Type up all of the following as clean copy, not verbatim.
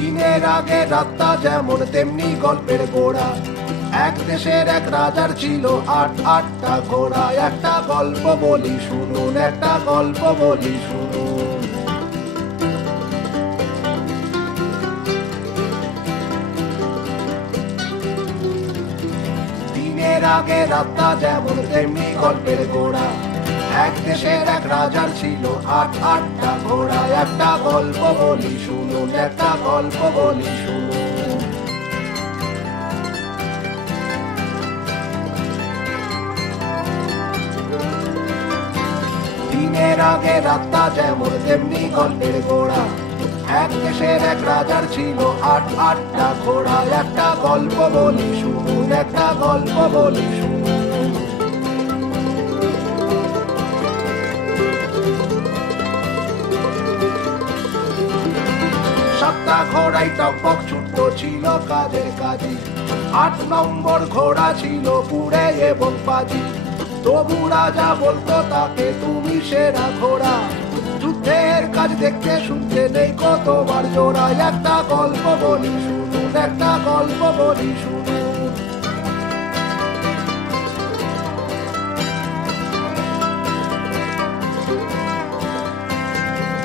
দিনের আগে রাতটা যেমন তেমনি গল্পের গোড়া। এক দেশের এক রাজার ছিল আটটা ঘোড়া। একটা গল্প বলি শুনুন, একটা গল্প বলি শুনুন। দিনের আগে রাতটা যেমন তেমনি গল্পের গোড়া। এক দেশের এক রাজার ছিল আটটা ঘোড়া। একটা গল্প বলি শুনুন, একটা গল্প বলি শুনুন। দিনের আগে রাতটা যেমন তেমনি গল্পের গোড়া। এক দেশের এক রাজার ছিল আটটা ঘোড়া। একটা গল্প বলি শুনুন, একটা গল্প বলি শুনুন। সাতটা ঘোড়াই টকবক ছুটতো ছিল কাজের কাজী। ৮ নম্বর ঘোড়া ছিল পুড়ে এবং পাজি। তবু রাজা বলতো তাকে তুমি সেরা ঘোড়া। যুদ্ধের কাজ দেখতে শুনতে নেই কতবার জোড়া। একটা গল্প বলি শুনুন, একটা গল্প বলি শুনুন।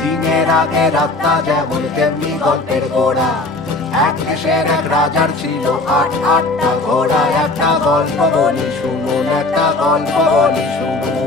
দিনের আগে রাতটা যেমন তেমনি গল্পের গোড়া। এক দেশের এক রাজার ছিল আটটা ঘোড়া। একটা গল্প বলি শুনুন, একটা গল্প বলি শুনুন।